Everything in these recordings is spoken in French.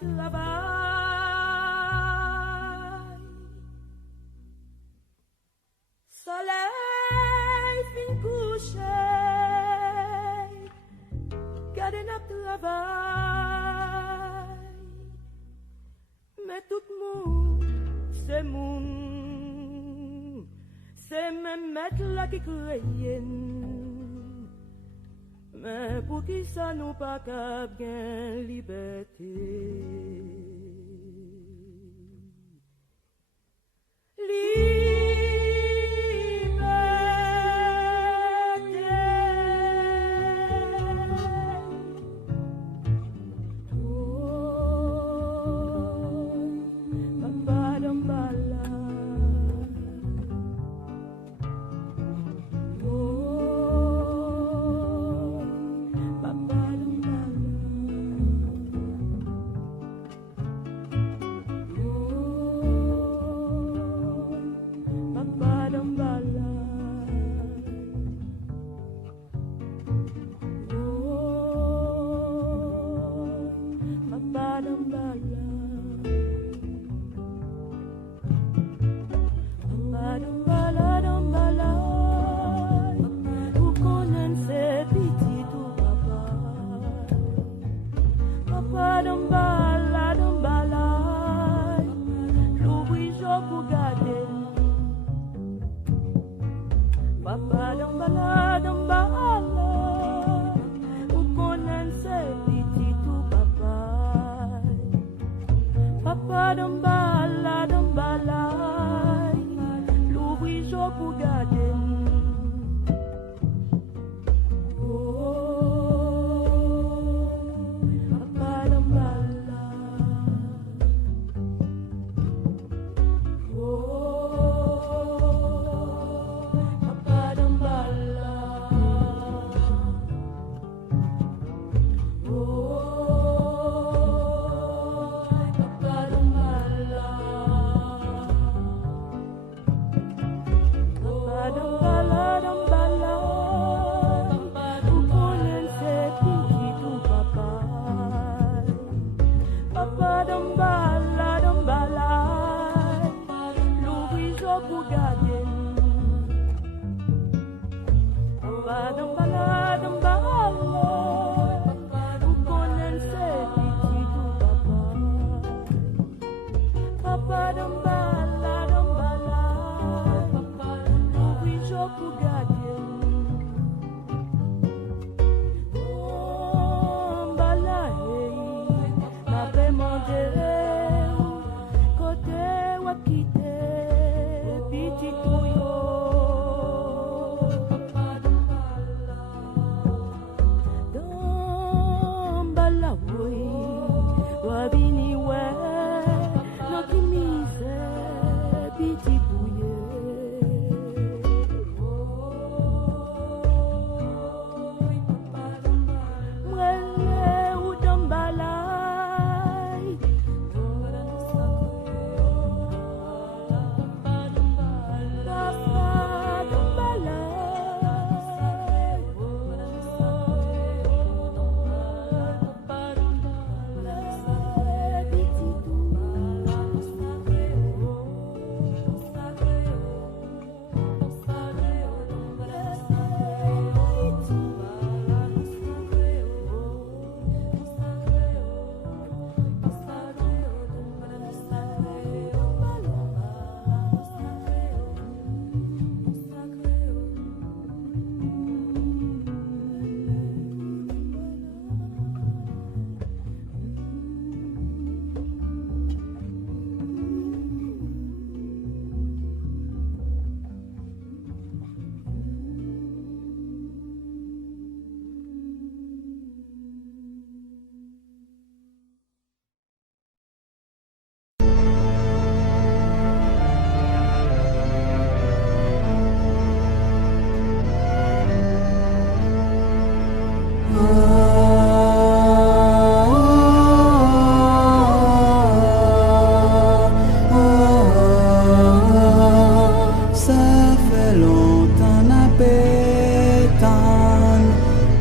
travail. Soleil fin couché, gade n'a travail. Mais tout moun, c'est même mettre là qui crée. Mais pour qui ça nous pas cap gain liberté?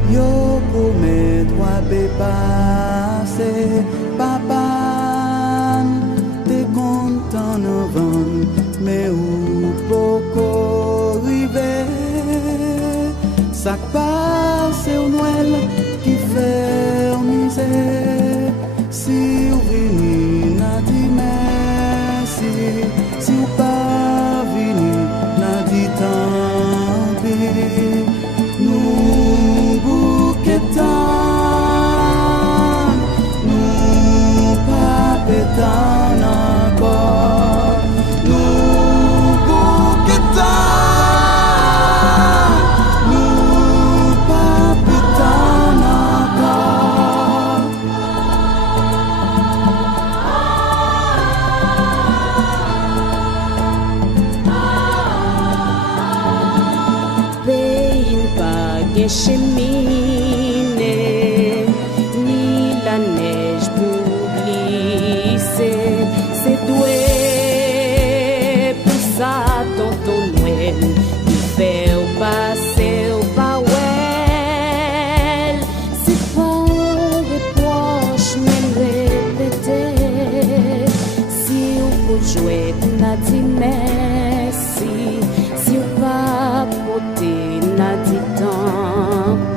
Yo pou mè dwa be pase, papa ça passe au Noël qui fait misère. Si vous venez, n'a dit merci. Si vous pas venu, n'a dit tant pis. Nous bouquetons, nous pas pétons encore. Nous bouquetons. Cheminée, ni la neige pour glisser, c'est doué pour ça dans ton Noël, il fait au passer au bawel, c'est pas des proches même répéter, si on peut jouer n'a dit merci, si on va porter n'a dit tant.